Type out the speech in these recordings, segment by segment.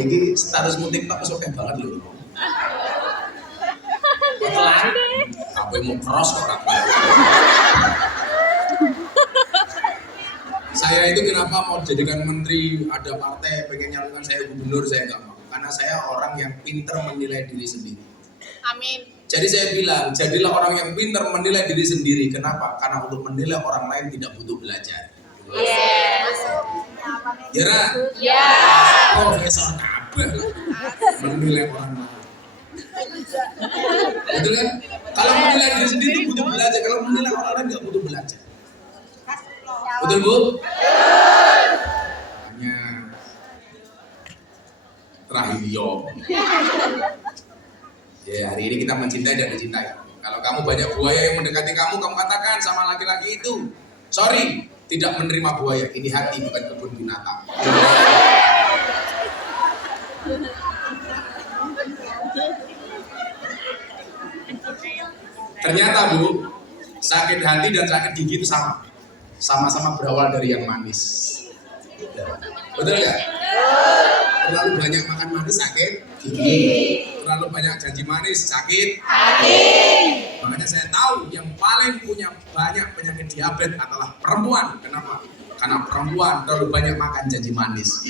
Ini statusmu TikTok oke banget loh. Betulan, apa yang mau cross kok apa? Saya itu kenapa mau jadikan menteri, ada partai pengen nyalurkan saya gubernur, saya nggak mau. Karena saya orang yang pinter menilai diri sendiri. Amin. Jadi saya bilang, jadilah orang yang pinter menilai diri sendiri. Kenapa? Karena untuk menilai orang lain tidak butuh belajar. Yes. Ya kan? Ya. Profesor kabeh menilai orang lain. Betul kan? Kalau menilai diri sendiri itu butuh belajar. Kalau menilai orang lain nggak butuh belajar. Betul Bu? Hanya Rahio. Ya hari ini kita mencintai dan dicintai. Kalau kamu banyak buaya yang mendekati kamu, kamu katakan sama laki-laki itu, sorry, tidak menerima buaya. Ini hati bukan kebun binatang. Ternyata Bu, sakit hati dan sakit gigi itu sama. Sama-sama berawal dari yang manis. Betul ya? Terlalu banyak makan manis sakit gigi. Terlalu banyak janji manis sakit hati. Makanya saya tahu yang paling punya banyak penyakit diabetes adalah perempuan. Kenapa? Karena perempuan terlalu banyak makan janji manis.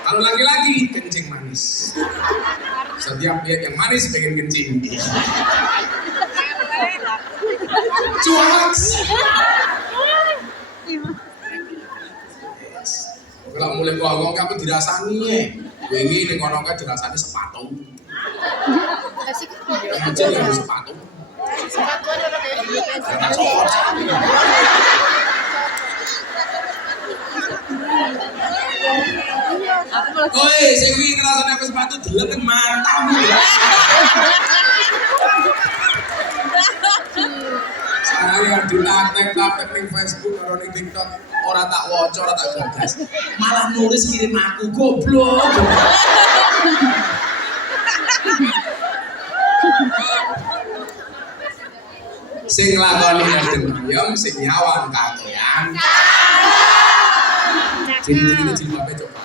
Kalau laki-laki kencing manis. Setiap lihat yang manis pengen kencing. Cuaks. Kalau mulai ngomong aku dirasani ya. Wingi ning kono kae dirasani sepatu. Aja ya sepatu. Oi, sing wingi ngrasani aku sepatu deleng matamu. Saya ditaktek-taktek ning Facebook karo ning TikTok, ora tak waca, ora tak gagas. Malah nulis kirim aku goblok. Sing lakoni adem ayem, sing nyawang kakean. Jadi jilbabe coba.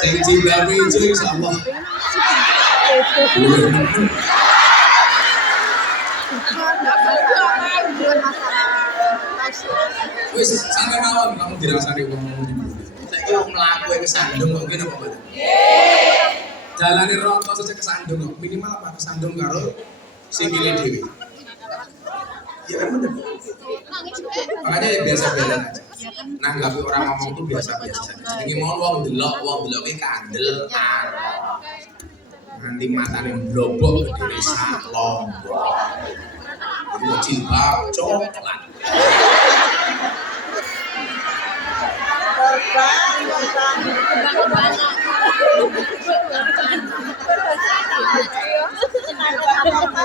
Sing jilbabe ijo insyaallah. Wis sampe mawon kamu dirasani wong di bumi. Saiki wong mlaku kesandung kok ngene apa mboten? Nggih. Jalane rontok saja kesandung kok. Minimal apa kesandung karo sikile dhewe. Ya kan bener. Makanya ya biasa-biasa aja. Nanggapi orang ngomong tuh biasa-biasa saja. Ini mau wong deloke kandel aro. Nanti matane blobok ke desa Lombok. Ini jilbab coklat.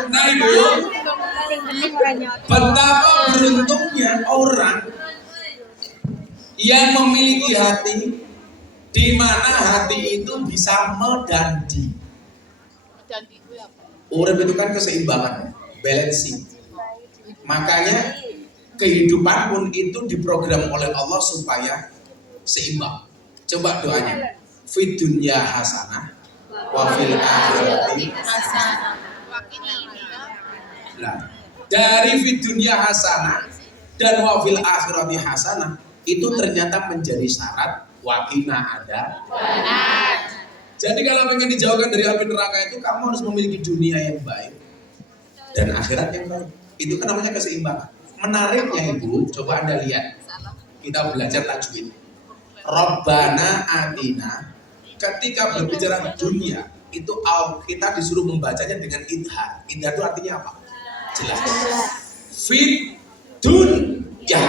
Nah Ibu, betapa beruntungnya orang yang memiliki hati, di mana hati itu bisa medandi. Urip itu kan keseimbangan, balancing. Makanya kehidupan pun itu diprogram oleh Allah supaya seimbang. Coba doanya. Fid dunya hasanah wa fil akhirati hasanah. Nah, dari fid dunya hasanah dan wa fil akhirati hasanah itu ternyata menjadi syarat wakina ada. Jadi kalau pengen dijauhkan dari api neraka itu kamu harus memiliki dunia yang baik dan akhirat yang baik. Itu kan namanya keseimbangan. Menariknya Ibu, coba Anda lihat. Kita belajar tajwid. Rabbana atina, ketika berbicara dunia, itu kita disuruh membacanya dengan idhar. Idhar itu artinya apa? Jelas. Fit dunya.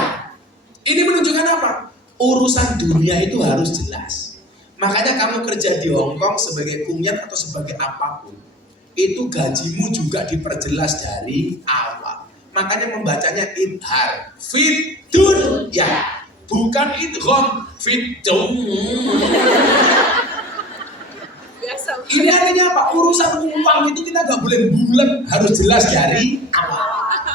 Ini menunjukkan apa? Urusan dunia itu harus jelas. Makanya kamu kerja di Hongkong sebagai kunyan atau sebagai apapun, itu gajimu juga diperjelas dari awal. Makanya membacanya idhar. Fit dunya. bukan idgham fitum. Biasa. Ini artinya apa? Urusan uang itu kita nggak boleh bulat, harus jelas dari awal.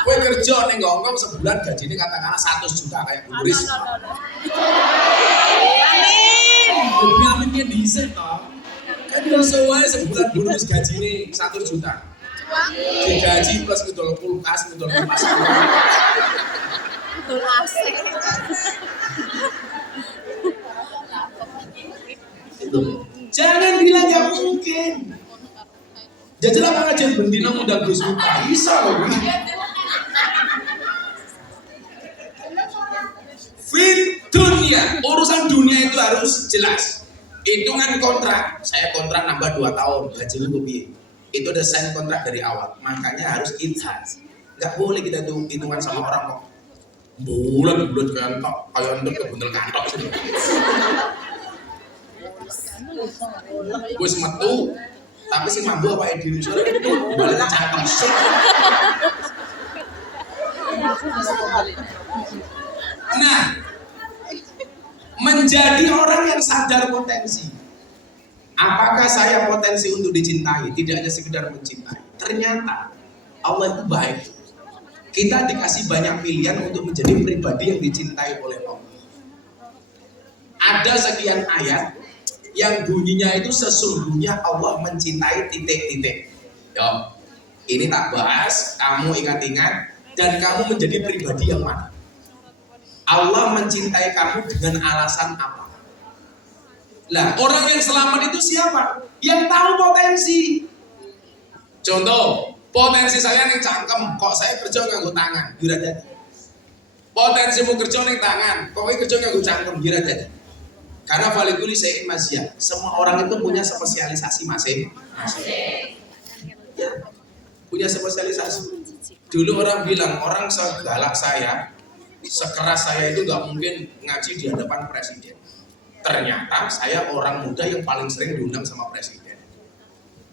Kowe kerja ning Hongkong sebulan gajine katakanlah 100 juta kayak turis. Amin. Lebih aminnya dhisik toh. Kan iso wae sebulan bonus gajine 1 juta. Digaji plus ngedol kulkas, ngedol kipas. Betul asik. Jangan bilang gak mungkin. Jajal apa aja bendina undang Gus Miftah bisa loh. Fit dunia, urusan dunia itu harus jelas. Hitungan kontrak, saya kontrak nambah 2 tahun, gaji lu piye? Itu udah sign kontrak dari awal, makanya harus ikhlas. Gak boleh kita hitungan sama orang kok. Bulan kantok, kayak untuk kebuntel kantok sih. Wis metu, tapi sing mambu apa dhewe sore balik cangkem sik. Nah, menjadi orang yang sadar potensi. Apakah saya potensi untuk dicintai? Tidak hanya sekedar mencintai. Ternyata Allah itu baik. Kita dikasih banyak pilihan untuk menjadi pribadi yang dicintai oleh Allah. Ada sekian ayat yang bunyinya itu sesungguhnya Allah mencintai titik-titik. Yo, ini tak bahas, kamu ingat-ingat dan kamu menjadi pribadi yang mana? Allah mencintai kamu dengan alasan apa? Lah, orang yang selamat itu siapa? Yang tahu potensi. Contoh, potensi saya nih cangkem, kok saya kerja nganggo tangan, kira jadi. Potensimu kerja nih tangan, kok kerja nganggo cangkem, kira jadi. Karena valikuli sayin masya, semua orang itu punya spesialisasi masing-masing. Ya, punya spesialisasi. Dulu orang bilang, orang segalak saya, sekeras saya itu nggak mungkin ngaji di hadapan presiden. Ternyata saya orang muda yang paling sering diundang sama presiden.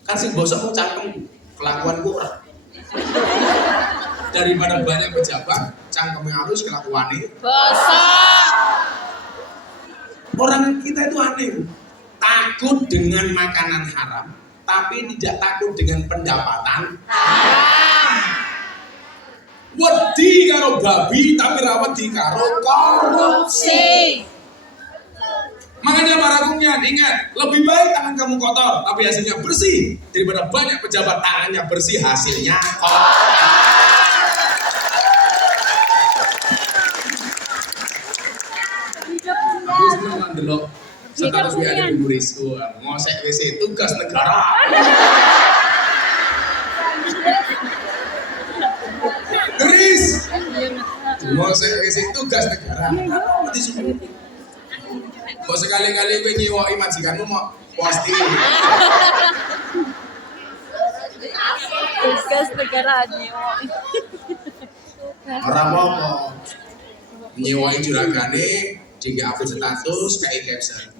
Kan sing bosok mau cangkem, kelakuanku ora. Daripada banyak pejabat, cangkemnya halus kelakuannya Bosok. Orang kita itu aneh, takut dengan makanan haram, tapi tidak takut dengan pendapatan haram. Wedi karo babi, tapi rawat di karo korupsi. Makanya para kumnya ingat, lebih baik tangan kamu kotor, tapi hasilnya bersih, daripada banyak pejabat tangannya bersih, hasilnya kotor. Aku seneng lah delok status WA ada di Buris. Wah, ngosek WC tugas negara. Geris. Ngosek WC tugas negara. Nanti semua. Kok sekali-kali gue nyewoki majikanmu mau pasti. Tugas negara nyewoki. Ora apa-apa. Nyewoki juragane jika upload status kayak caption.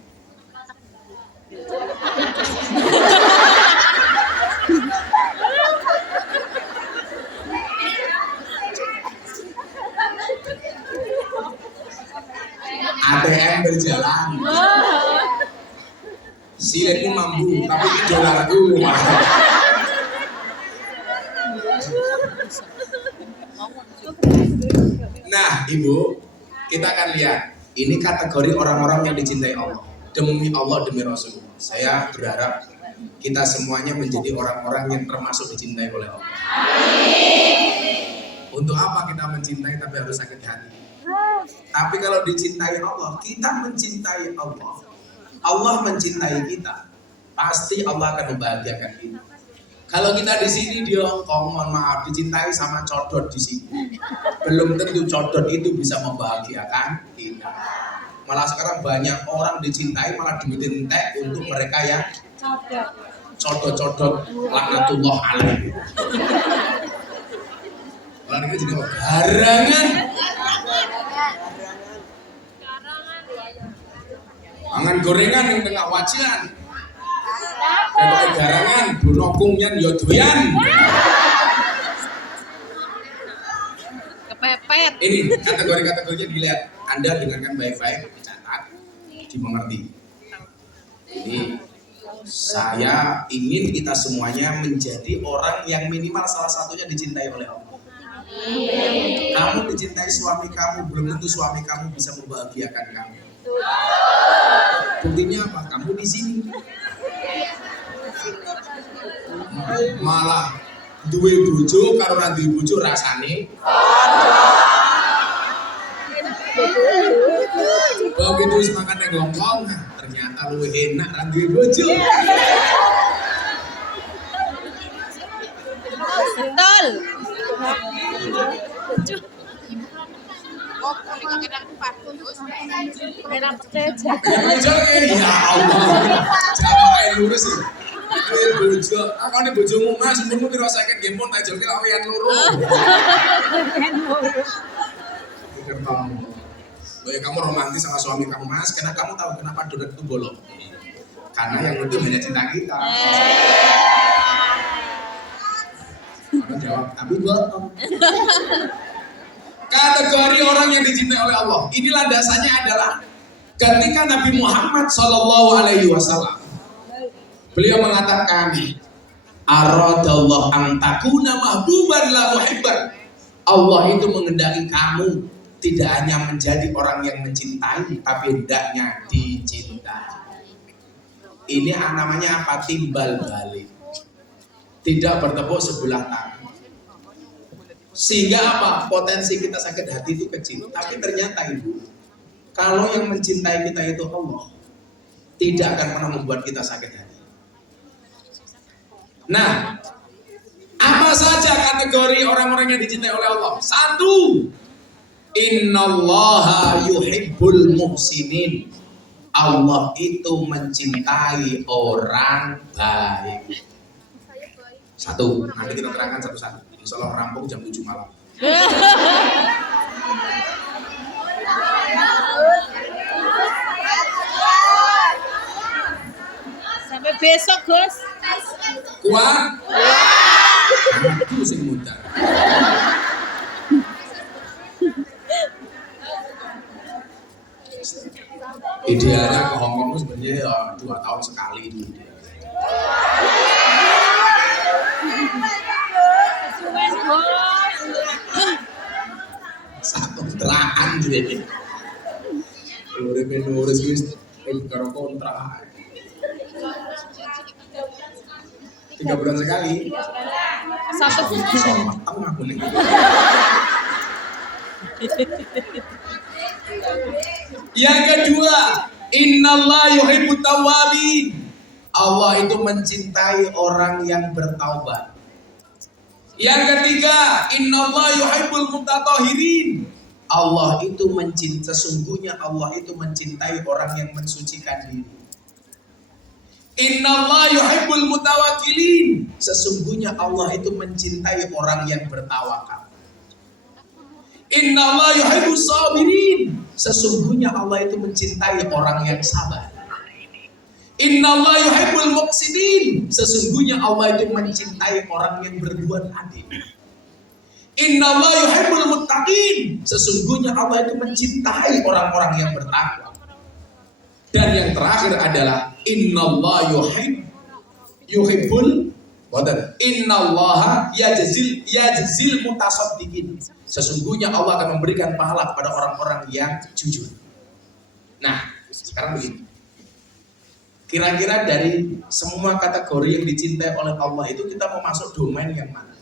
ATM berjalan. Siletmu mampu, tapi dolarku. Nah, Ibu, kita akan lihat. Ini kategori orang-orang yang dicintai Allah. Demi Allah, demi Rasul. Saya berharap kita semuanya menjadi orang-orang yang termasuk dicintai oleh Allah. Untuk apa kita mencintai tapi harus sakit hati? Tapi kalau dicintai Allah, kita mencintai Allah. Allah mencintai kita. Pasti Allah akan membahagiakan kita. Kalau kita di sini di Hongkong, mohon maaf, dicintai sama codot di sini. Belum tentu codot itu bisa membahagiakan kita. Malah sekarang banyak orang dicintai malah duitin teh untuk mereka yang codot-codot laknatullah alaih. Malah ini jadi garangan. Mangan gorengan yang tengah wajian. Kalau garangan, bunokungnya yodoyan. Kepepet. Ini kategori-kategorinya dilihat. Anda dengarkan baik-baik, dicatat, dimengerti. Jadi saya ingin kita semuanya menjadi orang yang minimal salah satunya dicintai oleh Allah. Kamu mencintai suami kamu, belum tentu suami kamu bisa membahagiakan kamu. Buktinya apa? Kamu di sini. Malah duwe bojo karo ra duwe bojo rasane. Begitu semangatnya ngomong, ternyata lu enak ra duwe bojo. Betul. Enak kerja. Bojo ya Allah. Jawabane lurus sih. Bojo, akone bojomu Mas, umurmu piro saiki nggih pun tak jawabke lawean loro. Pikir kamu. Kamu romantis sama suami kamu Mas, karena kamu tahu kenapa donat itu bolong. Karena yang penting hanya cinta kita. Orang jawab, tapi bohong. Kategori orang yang dicintai oleh Allah. Ini landasannya adalah ketika Nabi Muhammad SAW beliau mengatakan, aradallah an takuna mahbuban la muhibban. Allah itu menghendaki kamu tidak hanya menjadi orang yang mencintai, tapi hendaknya dicintai. Ini namanya apa? Timbal balik. Tidak bertepuk sebelah tangan. Sehingga apa? Potensi kita sakit hati itu kecil. Tapi ternyata ibu, kalau yang mencintai kita itu Allah, tidak akan pernah membuat kita sakit hati. Nah, apa saja kategori orang-orang yang dicintai oleh Allah? Satu, innallaha yuhibbul muhsinin. Allah itu mencintai orang baik. Satu, nanti kita terangkan satu-satu. Insya Allah rampung jam 7 malam. Sampai besok, Gus. Kuat? Itu sing muda. Idealnya ke Hongkong itu sebenarnya ya 2 tahun sekali itu. Satu terakan jadi. Urus wis karo kontrak. 3 bulan sekali. Satu. Matang aku nih. Yang kedua, innallaha yuhibbut tawwabin. Allah itu mencintai orang yang bertaubat. Yang ketiga, innallaha yuhibbul mutatahhirin. Allah itu mencintai, sesungguhnya Allah itu mencintai orang yang mensucikan diri. Innallaha yuhibbul mutawakkilin. Sesungguhnya Allah itu mencintai orang yang bertawakal. Innallaha yuhibbus sabirin. Sesungguhnya Allah itu mencintai orang yang sabar. Innallaha yuhibbul muqsitin. Sesungguhnya Allah itu mencintai orang yang berbuat adil. Innallaha yuhibbul muttaqin. Sesungguhnya Allah itu mencintai orang-orang yang bertakwa. Dan yang terakhir adalah innallaha yuhibbul innallaha yajzil mutasaddiqin. Sesungguhnya Allah akan memberikan pahala kepada orang-orang yang jujur. Nah, sekarang begini. Kira-kira dari semua kategori yang dicintai oleh Allah itu kita mau masuk domain yang mana?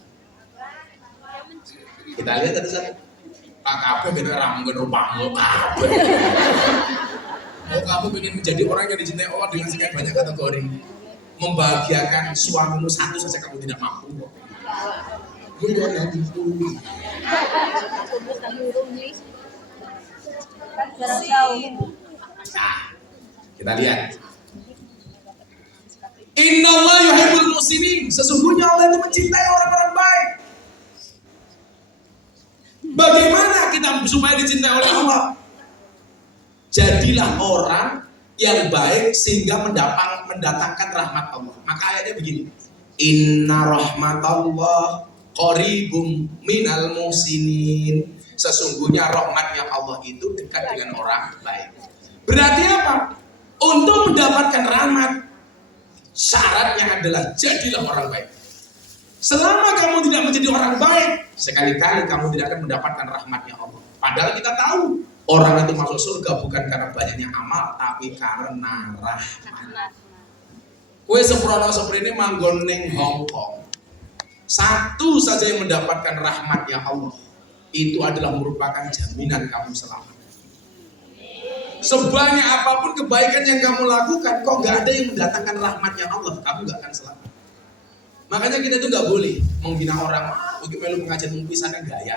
Kita lihat tadi satu. Pak Kabeh beda ramu kenopang kabeh. Oh, kamu ingin menjadi orang yang dicintai Allah dengan sekian banyak kategori. Membahagiakan suamimu satu saja kamu tidak mampu. Nah, kita lihat. Innallaha yuhibbul muhsinin. Sesungguhnya Allah itu mencintai orang-orang baik. Bagaimana kita supaya dicintai oleh Allah? Jadilah orang yang baik sehingga mendatangkan rahmat Allah. Maka ayatnya begini. Inna rahmatallah qaribum minal muhsinin. Sesungguhnya rahmatnya Allah itu dekat dengan orang baik. Berarti apa? Untuk mendapatkan rahmat, syaratnya adalah jadilah orang baik. Selama kamu tidak menjadi orang baik, sekali-kali kamu tidak akan mendapatkan rahmatnya Allah. Padahal kita tahu orang itu masuk surga bukan karena banyaknya amal, tapi karena rahmat. Kue seprono seprene manggon ning Hongkong. Satu saja yang mendapatkan rahmatnya Allah, itu adalah merupakan jaminan kamu selamat. Sebanyak apapun kebaikan yang kamu lakukan, kok gak ada yang mendatangkan rahmatnya Allah, kamu gak akan selamat. Makanya kita itu gak boleh menghina orang. Mungkin melu pengajian pisan kan gaya.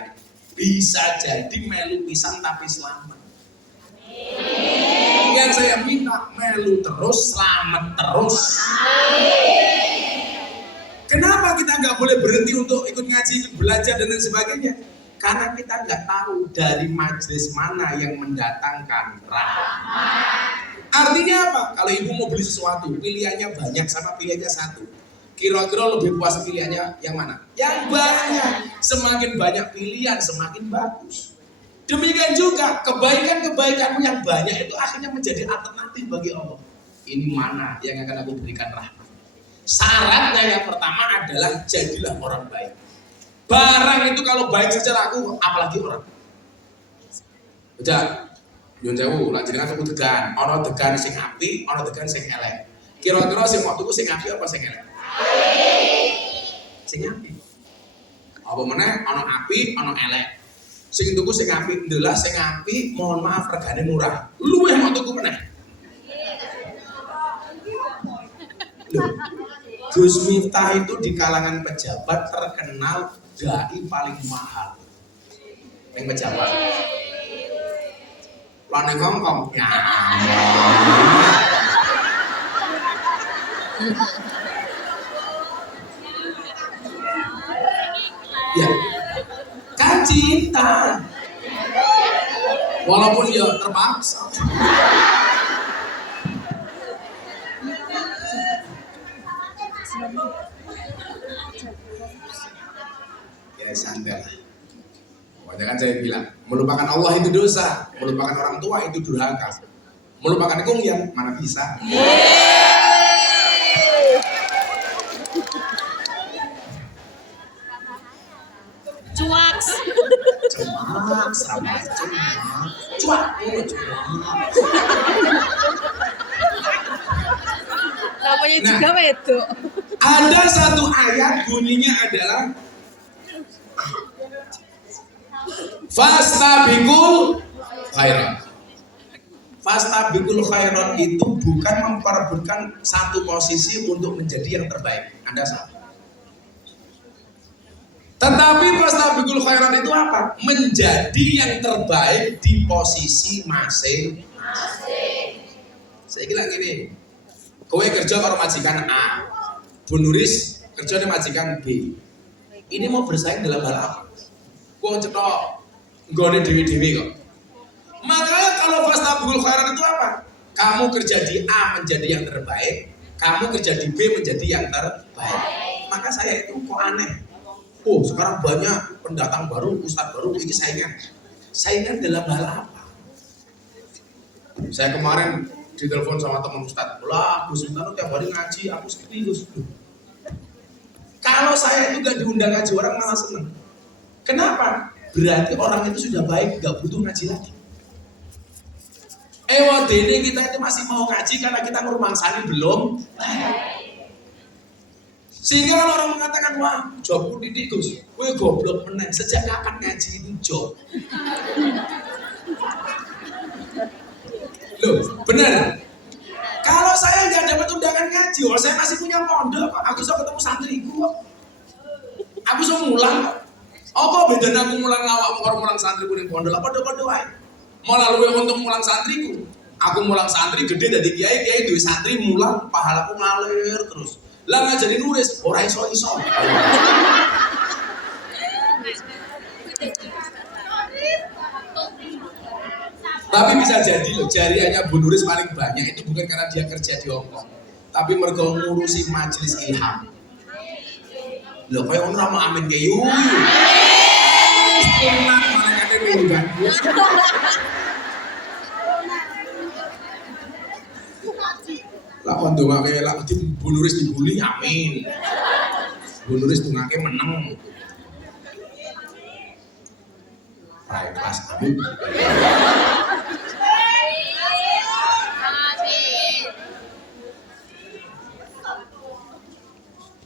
Bisa jadi melu pisan tapi selamat. Yang saya minta melu terus, selamat terus. Kenapa kita nggak boleh berhenti untuk ikut ngaji, ikut belajar dan lain sebagainya? Karena kita nggak tahu dari majelis mana yang mendatangkan rahmat. Artinya apa? Kalau ibu mau beli sesuatu, pilihannya banyak sama pilihannya satu. Kira-kira lebih puas pilihannya yang mana? Yang banyak. Semakin banyak pilihan, semakin bagus. Demikian juga kebaikan-kebaikanmu yang banyak itu akhirnya menjadi alternatif bagi Allah. Ini mana yang akan aku berikan rahmat? Syaratnya yang pertama adalah jadilah orang baik. Barang itu kalau baik saja laku, apalagi orang. Udah, nyun sewu, lak jenengan aku degan. Ono degan sing apik, ono degan sing elek. Kira-kira sing waktu itu sing apik apa sing elek? Sing apik. Apa meneh ono apik, ono elek. Sing tuku sing apik ndelah sing apik, mohon maaf regane murah. Luwih mau tuku meneh. Loh, Gus Miftah itu di kalangan pejabat terkenal dai paling mahal. Yang pejabat. Lane Hongkong. Ya. Ya. Kan cinta. Walaupun ya terpaksa. Ya santai lah. Pokoknya kan saya bilang, melupakan Allah itu dosa, melupakan orang tua itu durhaka, melupakan yang mana bisa. Cuaks. Cuak, sama cuak, Namanya juga wedok. Ada satu ayat bunyinya adalah Fastabiqul khairat. Fastabiqul khairat itu bukan memperebutkan satu posisi untuk menjadi yang terbaik. Anda salah. Tetapi fastabiqul khairat itu apa? Menjadi yang terbaik di posisi masing-masing. Saya bilang gini, kowe kerja karo majikan A, Bu Nuris kerja di majikan B. Ini mau bersaing dalam hal apa? Wong cetok nggone dewi-dewi kok. Makanya kalau fastabiqul khairat itu apa? Kamu kerja di A menjadi yang terbaik, kamu kerja di B menjadi yang terbaik. Maka saya itu kok aneh. Oh, sekarang banyak pendatang baru, ustadz baru, ini saingan. Saingan dalam hal apa? Saya kemarin ditelepon sama teman ustadz, lah Gus Miftah tiap hari ngaji, aku serius. Kalau saya itu gak diundang ngaji, orang malah seneng. Kenapa? Berarti orang itu sudah baik, gak butuh ngaji lagi. Wadene kita itu masih mau ngaji karena kita ngurmangsani belum. Sehingga kalau orang mengatakan, wah jobku didik Gus, wih goblok meneh, sejak kapan ngaji itu job? Loh, benar. Kalau saya nggak dapat undangan ngaji, saya masih punya pondok, aku bisa ketemu santriku kok. Aku bisa mulang kok. Apa bedanya aku mulang awak karo mulang santriku ning pondok? Apa padha-padha wae. Malah luwih untuk mulang santriku. Aku mulang santri gede dadi kiai duwe santri mulang pahalaku ngalir terus. Lah ngajari nulis ora iso-iso. Tapi bisa jadi loh, jariahnya Bu Nuris paling banyak itu bukan karena dia kerja di Hongkong, tapi mergo ngurusi majelis ilham. Loh kayak orang mau amin kayak yuk. Tenang malaikat minggat. Lah kon dongake lak Bu Nuris dibully amin. Bu Nuris dongake meneng. Rai kelas amin.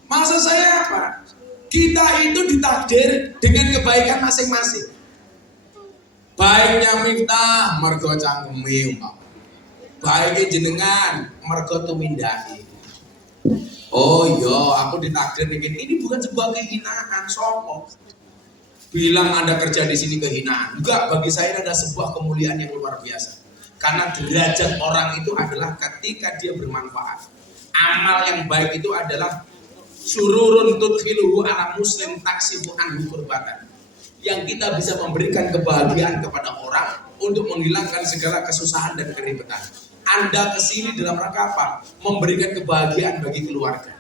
Maksud saya apa? Kita itu ditakdir dengan kebaikan masing-masing. Baiknya Miftah mergo cangkeme umpama. Baiknya jenengan mergo tumindahi. Oh iya, aku ditakdir dengan ini bukan sebuah kehinaan, sopo. Bilang Anda kerja di sini kehinaan. Enggak, bagi saya ada sebuah kemuliaan yang luar biasa. Karena derajat orang itu adalah ketika dia bermanfaat. Amal yang baik itu adalah sururun tudkhiluhu ala muslim taksibu anhu kurbatan. Yang kita bisa memberikan kebahagiaan kepada orang untuk menghilangkan segala kesusahan dan keribetan. Anda kesini dalam rangka apa? Memberikan kebahagiaan bagi keluarga,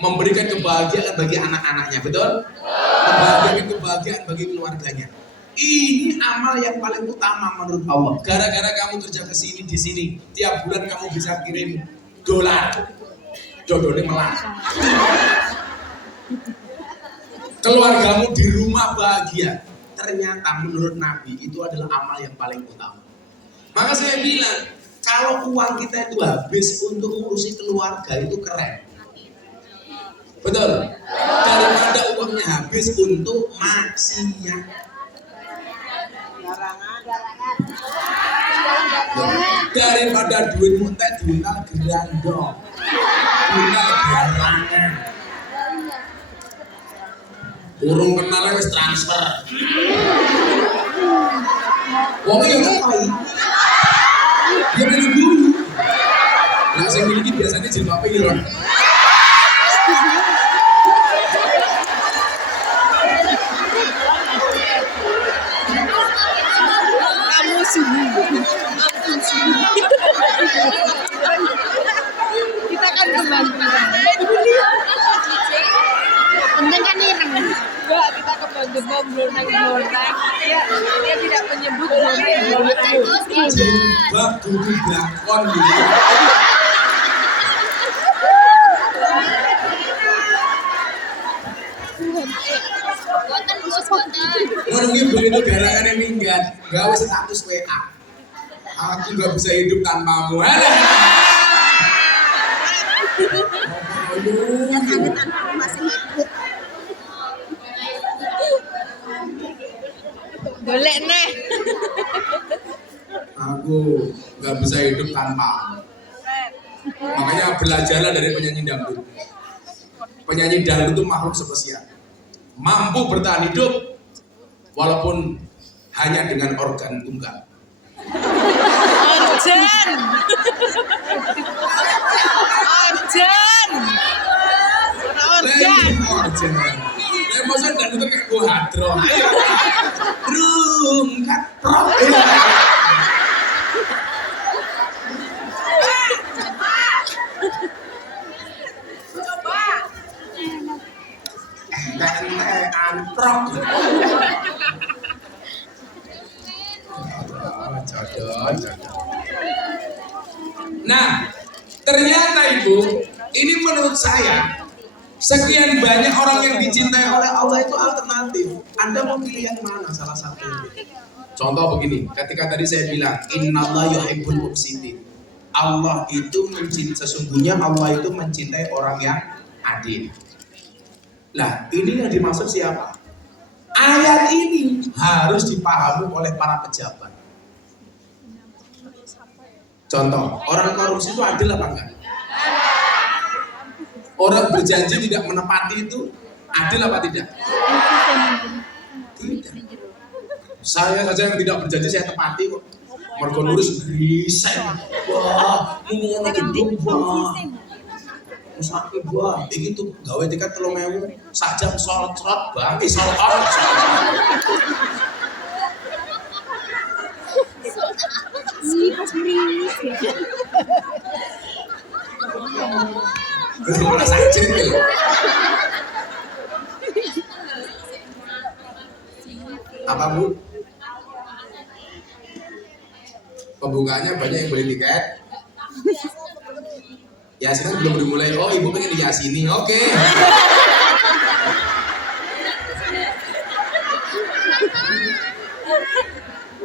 memberikan kebahagiaan bagi anak-anaknya, betul? Memberikan kebahagiaan bagi keluarganya. Ini amal yang paling utama menurut Allah. Gara-gara kamu kerja kesini di sini, tiap bulan kamu bisa kirim dolar, jodohnya melas. Keluargamu di rumah bahagia. Ternyata menurut Nabi itu adalah amal yang paling utama. Maka saya bilang, kalau uang kita itu habis untuk ngurusi keluarga itu keren. Betul? Daripada uangnya habis untuk maksiat. Daripada duitmu teh duital gerandong. Duital garangan. Urung kenal wis transfer. Wongnya yo ngapain? Dia milih dulu. Nah, saya miliki biasanya jilbabnya hilang. Kamu sini. Ampun sini. Kita kan kebantu. Penting kan ireng. Enggak, kita kebantu ngobrol. Dia tidak menyebut Jilbab kudu dakon gitu. Ngomongin begitu garangannya minggat, gawe status WA. Aku gak bisa hidup tanpamu. Boleh nih. Aku gak bisa hidup tanpa. Makanya belajarlah dari penyanyi dangdut. Penyanyi dangdut itu makhluk spesial. Mampu bertahan hidup walaupun hanya dengan organ tunggal. Organ. Maksudnya dangdut itu kayak gua hadro. Ayo. Rum kat prok. Antrok. Nah, ternyata Ibu, ini menurut saya sekian banyak orang yang dicintai oleh Allah itu alternatif. Anda mau pilih yang mana salah satu? Contoh begini, ketika tadi saya bilang innallaha yuhibbul muqsitin. Allah itu sesungguhnya Allah itu mencintai orang yang adil. Lah, ini yang dimaksud siapa? Ayat ini harus dipahami oleh para pejabat. Contoh, orang korupsi itu adil apa enggak? Orang berjanji tidak menepati itu adil apa tidak? Tidak. Saya saja yang tidak berjanji saya tepati kok. Mergo lurus resign. Wah, mau ngono gedung wah. Musaki gua, iki tuh gawe tiket 3.000 sak jam sorot-sorot bang, sorot. Malah saja nih. Apa Bu? pembukanya banyak yang beli tiket. Yasinan belum dimulai. Oh, ibu pengen diyasini. Oke.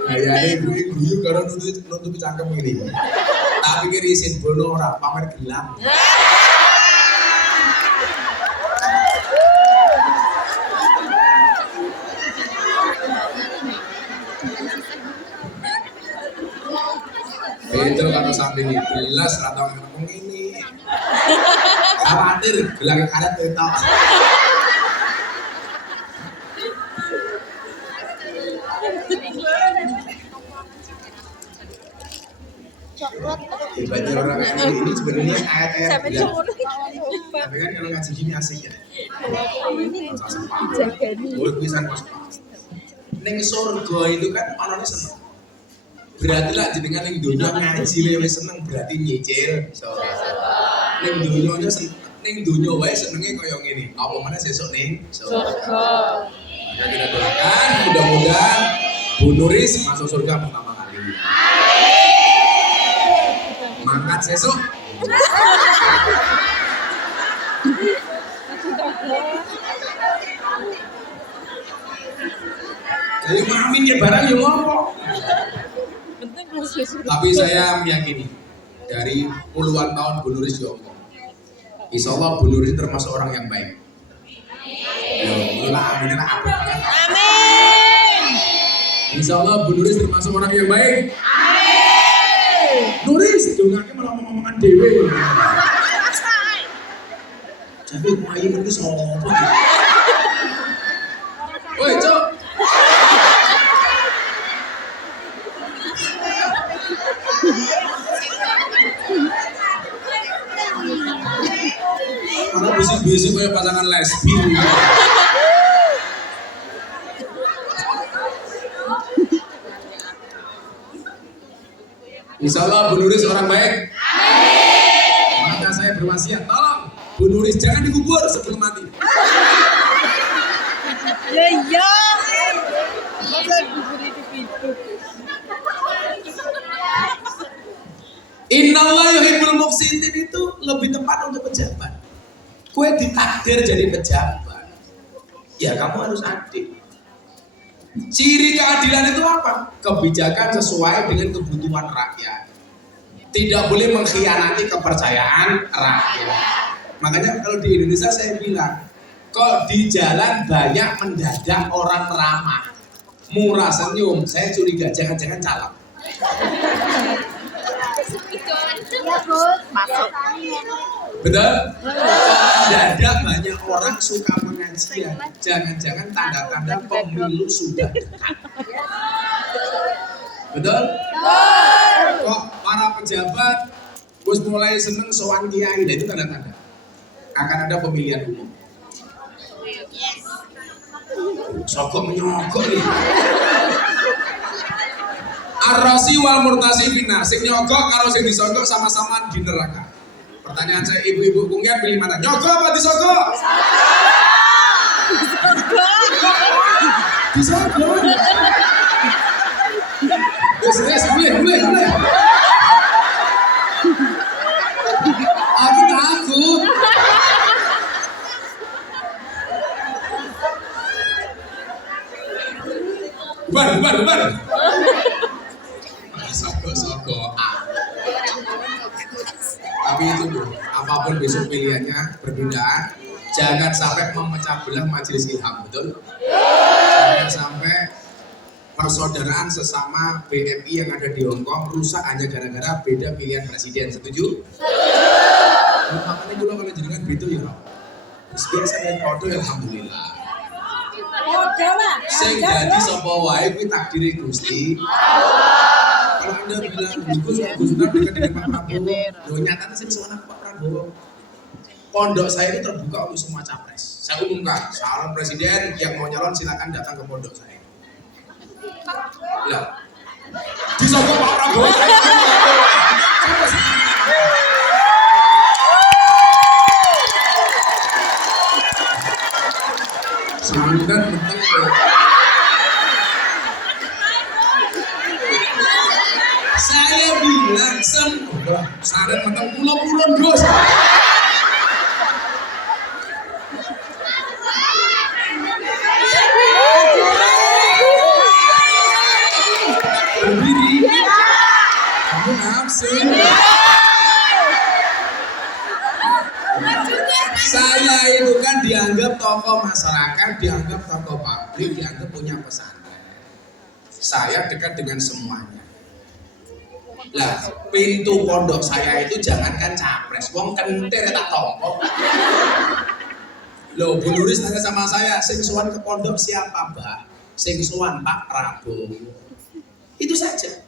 Kayaknya ibu guyu karena nutup cangkem ini. Tapi kira isin bono ora pamer gelang. Itu kalau samping jelas atau ngomong ini. Khawatir gelang karet ketok. Banyak orang NU ini sebenarnya ayat-ayat bilang. Tapi kan kalau ngaji gini asik ya. Boleh pisan Mas. Ning surga itu kan orangnya seneng. Berarti lah jenengan ning dunya ngaji le wis seneng berarti nyicil. Ning dunya seneng, ning dunya wae senenge kaya ngene. Apa meneh sesuk ning surga. Ya kita doakan mudah-mudahan Bu Nuris masuk surga pertama kali. Mangkat sesuk. Jadi amin ya barang ya ngomong. Tapi saya meyakini dari puluhan tahun Bu Nuris diomong, insya Allah Bu Nuris termasuk orang yang baik. Amin. Insya Allah Bu Nuris termasuk orang yang baik. Nuris, dongake malah ngomong-ngomongan dewe. Jadi kuayi itu sopo. Woi, Cok. Karena bisik-bisik kayak pasangan lesbi. Insya Allah Bu Nuris orang baik. Maka saya berwasiat, tolong Bu Nuris jangan dikubur sebelum mati. Ya. Masa dikubur hidup-hidup. Innallah yuhibbul muqsitin itu lebih tepat untuk pejabat. Kue ditakdir jadi pejabat, ya kamu harus adil. Ciri keadilan itu apa? Kebijakan sesuai dengan kebutuhan rakyat. Tidak boleh mengkhianati kepercayaan rakyat. Makanya kalau di Indonesia saya bilang, kok di jalan banyak mendadak orang ramah, murah senyum, saya curiga jangan-jangan calak. Masuk. Betul? Mendadak banyak orang suka pengajian, jangan-jangan tanda-tanda pemilu sudah dekat. Betul? Kok para pejabat bos mulai seneng sowan kiai, itu tanda-tanda akan ada pemilihan umum. Sogok menyogok nih. Ar-Rasi wal Murtasi finar. Sing nyogok karo sing disogok sama-sama di neraka. Pertanyaan saya, ibu-ibu kungkian pilih mana? Nyogok apa disogok? Disogok. Yes, boleh. Aku takut. Bubar. Sogok. Tapi itu loh, apapun besok pilihannya berbeda, jangan sampai memecah belah majelis ilham, betul? Jangan sampai persaudaraan sesama BMI yang ada di Hongkong rusak hanya gara-gara beda pilihan presiden, setuju? Makanya dulu kalau jenengan begitu ya, biasa yang foto ya alhamdulillah. Sing dadi sapa wae kuwi takdire Gusti. Kalau Anda bilang Gus dekat dengan Pak Prabowo, loh nyatanya saya bisa Pak Prabowo. Pondok saya ini terbuka untuk semua capres. Saya umumkan, calon presiden yang mau nyalon silakan datang ke pondok saya. Lah, disogok Pak Prabowo. Sebenarnya penting. Saya Wah, saret meteng kula purun, Gus. Berdiri. Kamu absen. Saya itu kan dianggap tokoh masyarakat, dianggap tokoh publik, dianggap punya pesantren. Saya dekat dengan semuanya. Lah, pintu pondok saya itu jangankan capres, wong kentir tak tompo. Loh, Bu Nuris tanya sama saya, sing sowan ke pondok siapa, Mbak? Sing sowan Pak Prabowo. Itu saja.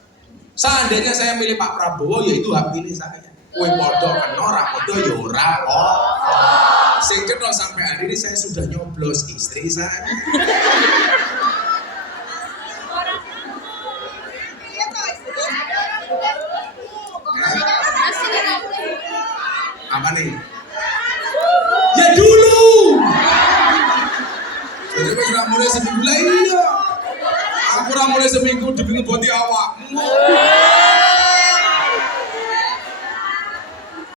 Seandainya saya milih Pak Prabowo, yaitu hak pilih saya. Kue podo kena, ra podo ya ora apa. Sing kena sampai hari ini saya sudah nyoblos istri saya. Apa nih? Ya dulu. Jadi wis ra mulai seminggu lah iya. Aku ra mulai seminggu demi ngeboti awakmu.